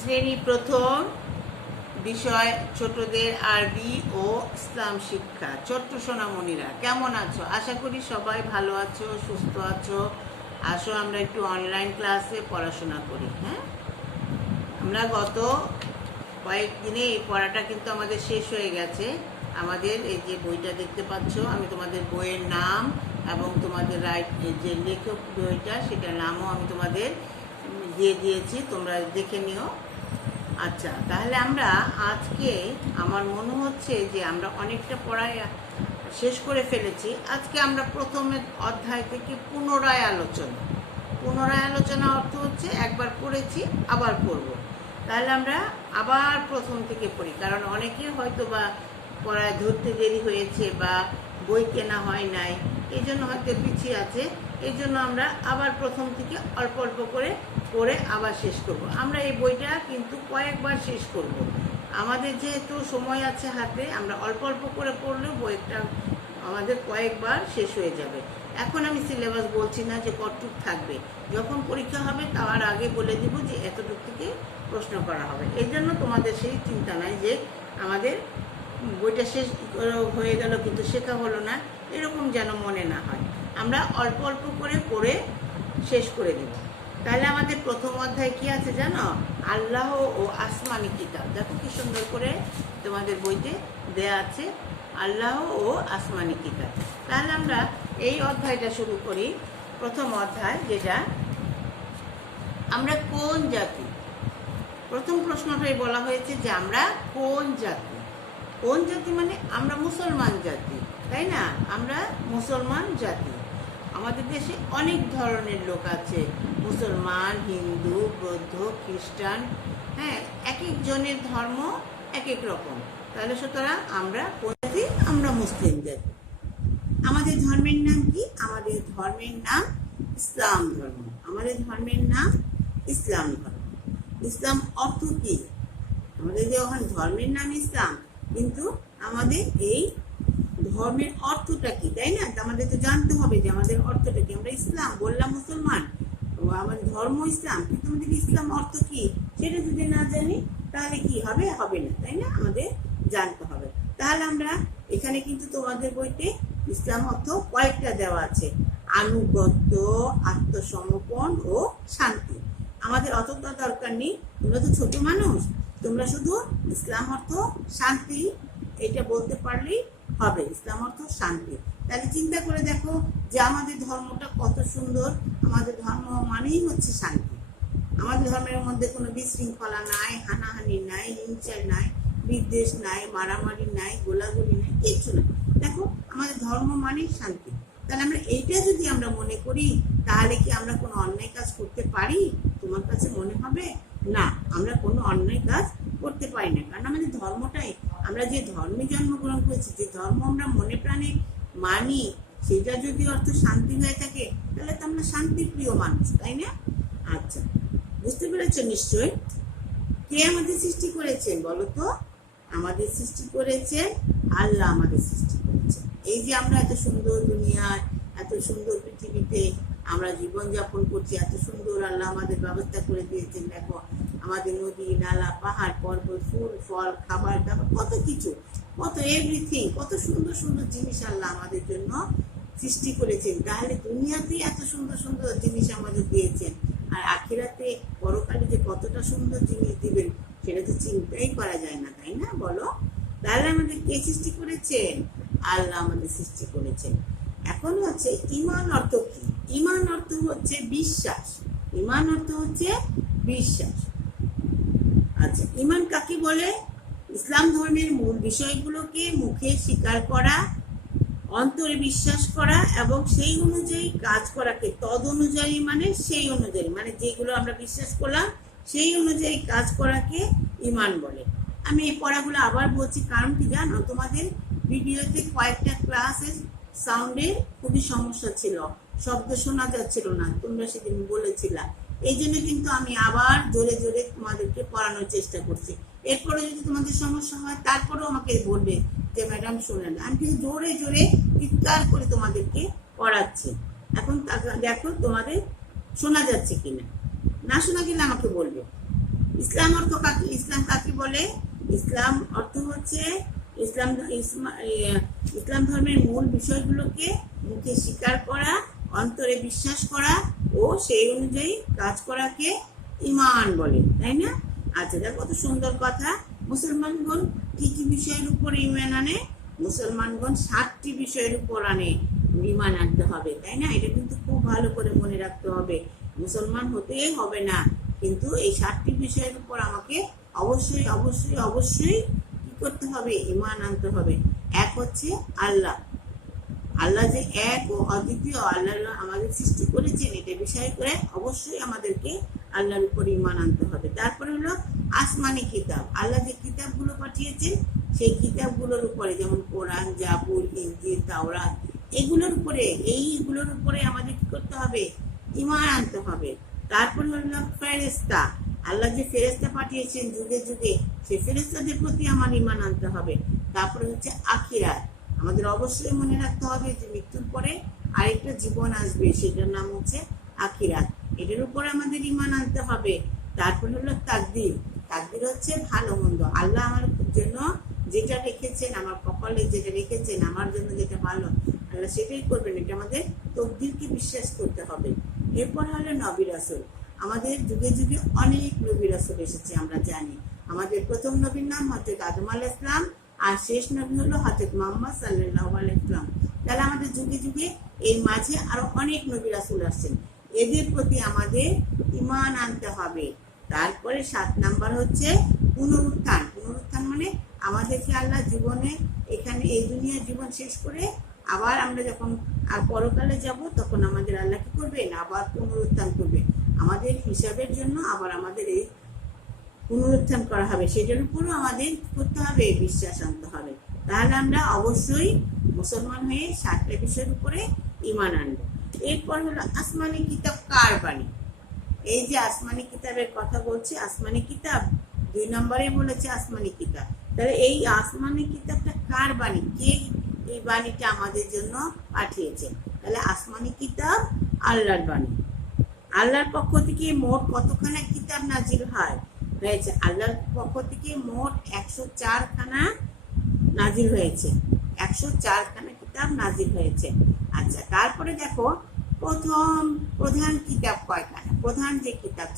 শ্রেণী প্রথম, বিষয় ছোটদের আরবি ও ইসলাম শিক্ষা। ছোট্ট সোনামণিরা কেমন আছো? আশা করি সবাই ভালো আছো, সুস্থ আছো। আসো আমরা একটু অনলাইন ক্লাসে পড়াশোনা করি। হ্যাঁ, আমরা গত কয়েকদিনে এই পড়াটা কিন্তু আমাদের শেষ হয়ে গেছে। আমাদের এই যে বইটা দেখতে পাচ্ছ, আমি তোমাদের বইয়ের নাম এবং তোমাদের যে লেখক বইটা সেটার নামও আমি তোমাদের দিয়ে দিয়েছি, তোমরা দেখে নিও। আচ্ছা, তাহলে আমরা আজকে, আমার মনে হচ্ছে যে আমরা অনেকটা পড়ায় শেষ করে ফেলেছি। আজকে আমরা প্রথমে অধ্যায় থেকে পুনরায় আলোচনা অর্থ হচ্ছে একবার পড়েছি আবার পড়ব। তাহলে আমরা আবার প্রথম থেকে পড়ি, কারণ অনেকে হয়তো বা পড়ায় ধরতে দেরি হয়েছে বা বই কেনা হয় নাই, এই জন্য হয়তো পিছিয়ে আছে। এই জন্য আমরা আবার প্রথম থেকে অল্প অল্প করে পড়ে আবার শেষ করব। আমরা এই বইটা কিন্তু কয়েকবার শেষ করব। আমাদের যেহেতু সময় আছে হাতে, আমরা অল্প অল্প করে পড়লেও বইটা আমাদের কয়েকবার শেষ হয়ে যাবে। এখন আমি সিলেবাস বলছি না যে কতটুক থাকবে, যখন পরীক্ষা হবে তার আগে বলে দিব যে এতটুক থেকে প্রশ্ন করা হবে। এই জন্য তোমাদের সেই চিন্তা নাই যে আমাদের বইটা শেষ হয়ে গেল কিন্তু শেখা হলো না, এরকম যেন মনে না হয়। আমরা অল্প অল্প করে পড়ে শেষ করে দেব। তাহলে আমাদের প্রথম অধ্যায় কি আছে জানো? আল্লাহ ও আসমানি কিতাব। দেখো কি সুন্দর করে তোমাদের বইতে দেয়া আছে, আল্লাহ ও আসমানি কিতাব। তাহলে আমরা এই অধ্যায়টা শুরু করি। প্রথম অধ্যায়, যেটা আমরা কোন জাতি। প্রথম প্রশ্নটাই বলা হয়েছে যে আমরা কোন জাতি। কোন জাতি মানে আমরা মুসলমান জাতি, তাই না? আমরা মুসলমান জাতি। আমাদের দেশে অনেক ধরনের লোক আছে, মুসলমান, হিন্দু, বৌদ্ধ, খ্রিস্টান। হ্যাঁ, এক একজনের ধর্ম এক এক রকম। তাহলে সুতরাং আমরা কোন জাতি? আমরা মুসলিম জাতি। আমাদের ধর্মের নাম কি? আমাদের ধর্মের নাম ইসলাম ধর্ম। আমাদের ধর্মের নাম ইসলাম ধর্ম। ইসলাম অর্থ কি? আমাদের যখন ধর্মের নাম ইসলাম, কিন্তু আমাদের এই ধর্মের অর্থটা কি, তাই না? আমাদের তো জানতে হবে যে আমাদের অর্থটা কি। আমরা ইসলাম বললাম, মুসলমান, আমাদের ধর্ম ইসলাম, কিন্তু আমাদের ইসলাম অর্থ কি সেটা যদি না জানি তাহলে কি হবে? হবে না, তাই না? আমাদের জানতে হবে। তাহলে আমরা এখানে কিন্তু তোমাদের বইতে ইসলাম অর্থ কয়েকটা দেওয়া আছে: আনুগত্য, আত্মসমর্পণ ও শান্তি। আমাদের অতটা দরকার নেই, তোমরা তো ছোট মানুষ, তোমরা শুধু ইসলাম অর্থ শান্তি এটা বলতে পারলেই হবে। ইসলাম অর্থ শান্তি। তাহলে চিন্তা করে দেখো যে আমাদের ধর্মটা কত সুন্দর। আমাদের ধর্ম মানেই হচ্ছে শান্তি। আমাদের ধর্মের মধ্যে কোনো বিশৃঙ্খলা নাই, হানাহানি নাই, হিংসা নাই, বিদ্বেষ নাই, মারামারি নাই, গোলাগুলি নাই, কিচ্ছু নাই। দেখো, আমাদের ধর্ম মানেই শান্তি। তাহলে আমরা এইটা যদি আমরা মনে করি, তাহলে কি আমরা কোনো অন্যায় কাজ করতে পারি? তোমার কাছে মনে হবে না, আমরা কোনো অন্যায় কাজ করতে পারি না, কারণ আমাদের ধর্মটাই, আমরা যে ধর্মে জন্মগ্রহণ করেছি, যে ধর্ম আমরা মনে প্রাণে মানি, সেটা যদি অর্থ শান্তি হয়ে থাকে, তাহলে তো আমরা শান্তির প্রিয় মানুষ, তাই না? আচ্ছা, বুঝতে পেরেছো নিশ্চয়? কে আমাদের সৃষ্টি করেছেন বলো তো? আমাদের সৃষ্টি করেছেন আল্লাহ। আমাদের সৃষ্টি করেছেন। এই যে আমরা এত সুন্দর দুনিয়ায়, এত সুন্দর পৃথিবীতে আমরা জীবনযাপন করছি, এত সুন্দর আল্লাহ আমাদের ব্যবস্থা করে দিয়েছেন। দেখো, আমাদের নদী, নালা, পাহাড়, পর্বত, ফুল, ফল, খাবার দাবার, কত কিছু, কত এভরিথিং, কত সুন্দর সুন্দর জিনিস আল্লাহ আমাদের জন্য সৃষ্টি করেছেন। তাহলে দুনিয়াতে এত সুন্দর সুন্দর জিনিস আমাদের দিয়েছেন, আর আখিরাতে পরকালে যে কতটা সুন্দর জিনিস দিবেন সেটা তো চিন্তাই করা যায় না, তাই না? বলো। তাহলে আমাদের কে সৃষ্টি করেছেন? আল্লাহ আমাদের সৃষ্টি করেছেন। এখন হচ্ছে ঈমান অর্থ কি? ঈমান অর্থ হচ্ছে বিশ্বাস। ঈমান অর্থ হচ্ছে বিশ্বাস। আচ্ছা, ঈমান কাকে বলে? ইসলাম ধর্মের মূল বিষয়গুলোকে মুখে স্বীকার করা, অন্তরে বিশ্বাস করা এবং সেই অনুযায়ী কাজ করাকে, তদ অনুযায়ী মানে সেই অনুযায়ী, মানে যেগুলো আমরা বিশ্বাস করলাম সেই অনুযায়ী কাজ করাকে ঈমান বলে। আমি এই পড়াগুলো আবার বলছি, কারণ কি জানো, তোমাদের ভিডিওতে কয়েকটা ক্লাসের সাউন্ডের খুবই সমস্যা ছিল, শব্দ শোনা যাচ্ছিল না, তোমরা সেদিন বলেছিলা। এই জন্য কিন্তু আমি আবার জোরে জোরে তোমাদেরকে পড়ানোর চেষ্টা করছি। এরপরে যদি তোমাদের সমস্যা হয় তারপরেও আমাকে বলবে যে ম্যাডাম শোনেন। আমি কিন্তু জোরে জোরে চিৎকার করে তোমাদেরকে পড়াচ্ছি। এখন দেখো তোমাদের শোনা যাচ্ছে কিনা। না শোনা গেলে আমাকে বলবে। ইসলাম অর্থ কাকে, ইসলাম কাকে বলে? ইসলাম অর্থ হচ্ছে ইসলাম ধর্মের মূল বিষয়গুলোকে মুখে স্বীকার করা, অন্তরে বিশ্বাস করা ও সেই অনুযায়ী কাজ করাকে ঈমান বলে, তাই না? আচ্ছা, দেখো কত সুন্দর কথা। মুসলমানগণ কি কি বিষয়ের উপর ঈমান আনে? মুসলমানগণ 7টি বিষয়ের উপর ঈমান আনতে হবে, তাই না? এটা কিন্তু খুব ভালো করে মনে রাখতে হবে। মুসলমান হতেই হবে না, কিন্তু এই 7টি বিষয়ের উপর আমাকে অবশ্যই অবশ্যই অবশ্যই কি করতে হবে? ঈমান আনতে হবে। এক হচ্ছে আল্লাহ, আল্লাহ যে এক ও অদ্বিতীয়, আল্লাহ আমাদের সৃষ্টি করেছেন, এটা বিষয় করে অবশ্যই আমাদেরকে আল্লাহর উপর ঈমান আনতে হবে। তারপরে হলো আসমানি কিতাব, আল্লাহ যে কিতাবগুলো পাঠিয়েছেন সেই কিতাবগুলোর উপরে, যেমন কোরআন, জাবুর, ইনজিল, তাওরাত, এইগুলোর উপরে আমাদের কি করতে হবে? ঈমান আনতে হবে। তারপর হলো ফেরেশতা, আল্লাহ যে ফেরেশতা পাঠিয়েছেন যুগে যুগে, সেই ফেরেশতাদের প্রতি আমার ঈমান আনতে হবে। তারপরে হচ্ছে আখিরাত, আমাদের অবশ্যই মনে রাখতে হবে যে মৃত্যুর পরে আরেকটা জীবন আসবে, সেটার নাম হচ্ছে আখিরাত, এটার উপরে আমাদের ঈমান আনতে হবে। তারপর হলো তাকদির, তাকদির হচ্ছে ভালো মন্দ, আল্লাহ আমার জন্য যেটা রেখেছেন, আমার কপালে যেটা রেখেছেন, আমার জন্য যেটা ভালো, আল্লাহ সেটাই করবেন, এটা আমাদের তকদিরকে বিশ্বাস করতে হবে। এরপর হলো নবী রাসূল, আমাদের যুগে যুগে অনেক নবী রাসূল এসেছে, আমরা জানি। আমাদের প্রথম নবীর নাম হযরত আদম আলাইহিস সালাম, আর শেষ নবী হলো হযরত মুহাম্মদ সাল্লাল্লাহু আলাইহি ওয়াসাল্লাম। তাহলে আমাদের যুগে যুগে এই মাঝে আরো অনেক নবী রাসূল আসছেন, এদের প্রতি আমাদের ঈমান আনতে হবে। তারপরে 7 নাম্বার হচ্ছে পুনরুত্থান। পুনরুত্থান মানে আমাদেরকে আল্লাহ জীবনে এখানে এই দুনিয়ার জীবন শেষ করে আবার আমরা যখন পরকালে যাব, তখন আমাদের আল্লাহ কি করবেন? আবার পুনরুত্থান করবে, আমাদের হিসাবের জন্য আবার আমাদের এই পুনরুত্থান করা হবে, সেটার উপরও আমাদের করতে হবে, বিশ্বাস আনতে হবে। তাহলে আমরা অবশ্যই মুসলমান হয়ে 7টা বিষয়ের উপরে ঈমান আনবো। এরপর হলো আসমানি কিতাব কার বাণী? এই যে আসমানি কিতাবের কথা বলছি, আসমানি কিতাব 2 নম্বরে বলেছে আসমানি কিতাব। তাহলে এই আসমানি কিতাবটা কার বাণী? কে এই বাণীটা আমাদের জন্য পাঠিয়েছে? তাহলে আসমানি কিতাব আল্লাহর বাণী। আল্লাহর পক্ষ থেকে মোট কতখানা কিতাব নাজিল হয়েছে? আল্লাহর পক্ষ থেকে মোট 104 খানা নাজিল হয়েছে, 104 খানা কিতাব নাজিল হয়েছে। আচ্ছা, তারপরে দেখো প্রধান কিতাব কয়খানা? প্রধান যে কিতাব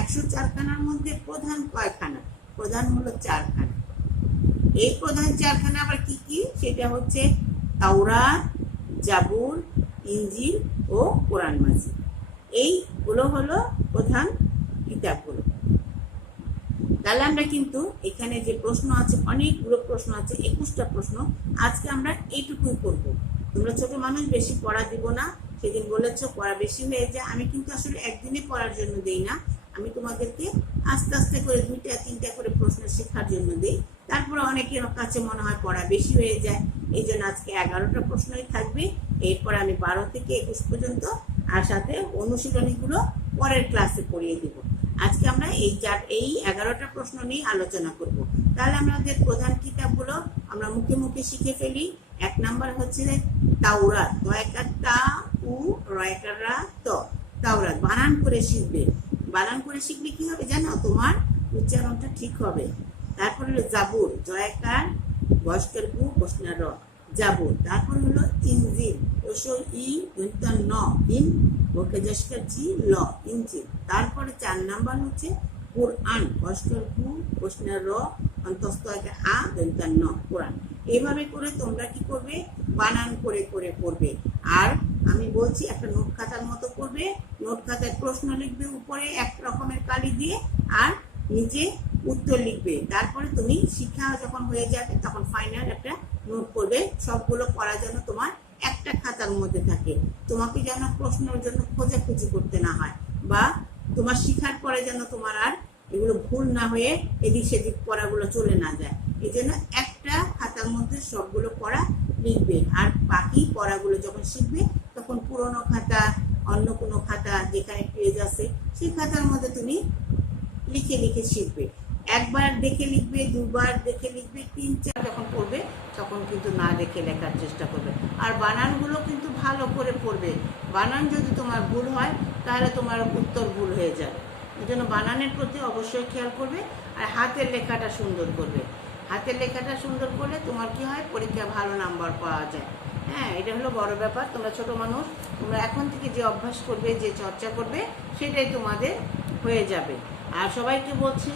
104 খানার মধ্যে প্রধান কয়খানা? প্রধান হলো 4 খানা। এই প্রধান 4 খানা আবার কি কি? সেটা হচ্ছে তাওরাত, জাবুর, ইনজিল ও কোরআন মাজিদ। এইগুলো হলো প্রধান কিতাবগুলো। তাহলে আমরা কিন্তু এখানে যে প্রশ্ন আছে, অনেকগুলো প্রশ্ন আছে, 21টা প্রশ্ন। আজকে আমরা এইটুকুই করব। তোমরা ছোট মানুষ, বেশি পড়া দিব না। সেদিন বলেছো পড়া বেশি হয়ে যায়, আমি কিন্তু আসলে একদিনে পড়ার জন্য দেই না, আমি তোমাদেরকে আস্তে আস্তে করে 2টা 3টা করে প্রশ্ন শেখার জন্য দেই। তারপরে অনেকের কাছে মনে হয় পড়া বেশি হয়ে যায়, এই জন্য আজকে 11টা প্রশ্নই থাকবে। এরপর আমি 12 থেকে 21 পর্যন্ত, আর সাথে অনুশীলনীগুলো পরের ক্লাসে পড়িয়ে দিব। আজকে আমরা এই 11টা প্রশ্ন নিয়ে আলোচনা করব। তাহলে আমাদের প্রধান কিতাবগুলো আমরা মুখে মুখে শিখে ফেলি। 1 নাম্বার হচ্ছে তাওরাত, তা উ রয়কারা ত, তাওরাত বানান করে শিখবে। বানান করে শিখলে কি হবে জানো? তোমার উচ্চারণটা ঠিক হবে। তারপর হলো জাবুর, জয়কার বস্কের গু বসনার র, জাবুর। তারপর হলো ইনজিল, ওসো ই দন্তান ন, ইন ওকে জস্কার জি ল, ইনজিল। তারপরে 4 নাম্বার হচ্ছে কোরআন, বস্কের গু বসনার র, অন্তস্থ আ দন্তান ন, কোরআন। এইভাবে করে তোমরা কি করবে? বানান করে করে পড়বে। আর আমি বলছি একটা নোট খাতার মতো করবে, নোট খাতায় প্রশ্ন লিখবে উপরে এক রকমের কালি দিয়ে, আর নিচে উত্তর লিখবে। তারপরে তুমি শিক্ষা যখন হয়ে যাবে তখন ফাইনাল একটা নোট করবে। সবগুলো পড়া যেন তোমার একটা খাতার মধ্যে থাকে, তোমাকে যেন প্রশ্নের জন্য খোঁজাখুঁজি করতে না হয়, বা তোমার শিখার পরে যেন তোমার আর এগুলো ভুল না হয়ে এদিক সেদিক পড়াগুলো চলে না যায়। এই জন্য একটা খাতার মধ্যে সবগুলো পড়া লিখবে। আর বাকি পড়াগুলো যখন শিখবে তখন পুরোনো খাতা, অন্য কোনো খাতা যেখানে পেজ আছে সেই খাতার মধ্যে তুমি লিখে লিখে শিখবে। একবার দেখে লিখবে, 2বার দেখে লিখবে, 3-4 যখন পড়বে তখন কিন্তু না দেখে লেখার চেষ্টা করবে। আর বানানগুলো কিন্তু ভালো করে পড়বে। বানান যদি তোমার ভুল হয় তাহলে তোমার উত্তর ভুল হয়ে যাবে। এই জন্য বানানের প্রতি অবশ্যই খেয়াল করবে, আর হাতের লেখাটা সুন্দর করবে। হাতের লেখাটা সুন্দর করলে তোমার কি হয়, পরীক্ষায় ভালো নাম্বার পাওয়া যায়। হ্যাঁ, এটা হলো বড় ব্যাপার। তোমরা ছোট মানুষ, তোমরা এখন থেকে যে অভ্যাস করবে, যে চর্চা করবে, সেটাই তোমাদের হয়ে যাবে। আর সবাইকে বলছি,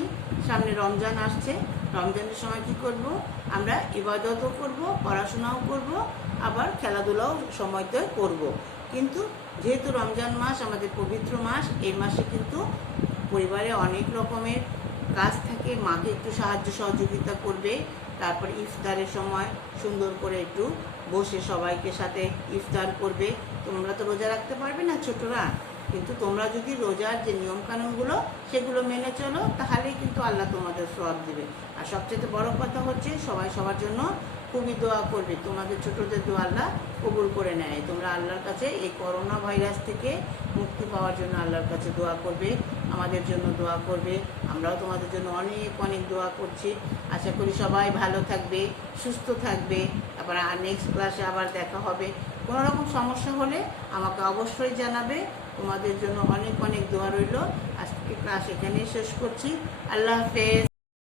সামনে রমজান আসছে। রমজানের সময় কি করব, আমরা ইবাদতও করব, পড়াশোনাও করব, আবার খেলাধুলাও সময়তে করব। কিন্তু যেহেতু রমজান মাস আমাদের পবিত্র মাস, এই মাসে কিন্তু পরিবারে অনেক রকমের কাজ থাকে। মাকে একটু সাহায্য সহযোগিতা করবে। তারপর ইফতারের সময় সুন্দর করে একটু বসে সবাইকে সাথে ইফতার করবে। তোমরা তো রোজা রাখতে পারবে না ছোটরা, কিন্তু তোমরা যদি রোজার যে নিয়মকানুনগুলো সেগুলো মেনে চলো, তাহলেই কিন্তু আল্লাহ তোমাদের সওয়াব দেবে। আর সবচেয়ে বড় কথা হচ্ছে, সবাই সবার জন্য খুবই দোয়া করবে। তোমাদের ছোটদের দোয়া আল্লাহ কবুল করে নেয়। তোমরা আল্লাহর কাছে এই করোনা ভাইরাস থেকে মুক্তি পাওয়ার জন্য আল্লাহর কাছে দোয়া করবে, আমাদের জন্য দোয়া করবে। আমরাও তোমাদের জন্য অনেক অনেক দোয়া করছি। আশা করি সবাই ভালো থাকবে, সুস্থ থাকবে। তারপর নেক্সট ক্লাসে আবার দেখা হবে। কোনো রকম সমস্যা হলে আমাকে অবশ্যই জানাবে। তোমাদের জন্য অনেক অনেক দোয়া রইল। আজকে ক্লাস এখানেই শেষ করছি। আল্লাহ হাফেজ।